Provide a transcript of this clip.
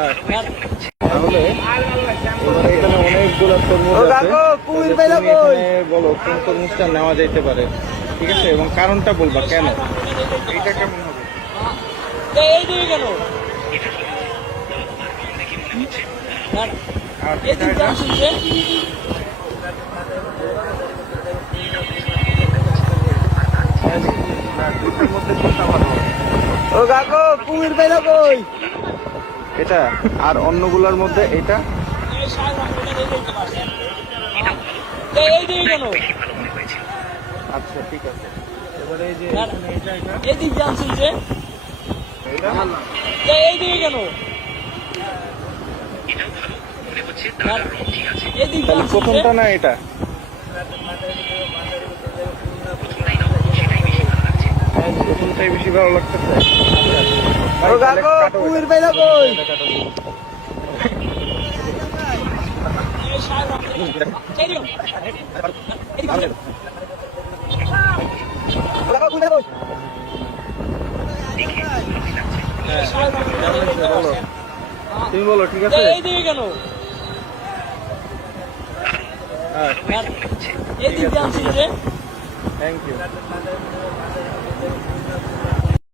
তাহলে এবারে এখানে অনেকগুলো তরমুজ আছে, বলো কোন তরমুজটা নেওয়া যাইতে পারে, ঠিক আছে, এবং কারণটা বলবা কেন। এইটা কেমন হবে? আর এটা দুটোর মধ্যে কোনটা ভালো হবে? ও কাকু কুমির পাইলা কই? এটা আর অন্যগুলোর মধ্যে এটা আচ্ছা ঠিক আছে। এবারে এই যে এখানে এদিক জানছেন যে এটা এইদিকে কেন? এদিক তাহলে প্রথমটা না এটা? প্রথমটাই বেশি ভালো লাগতেছে। ও কাকু কুমির পাইলা কই? তুমি বলো ঠিক আছে। এইদিকে কেন? হ্যাঁ এদিক জানছেন যে থ্যাংক ইউ।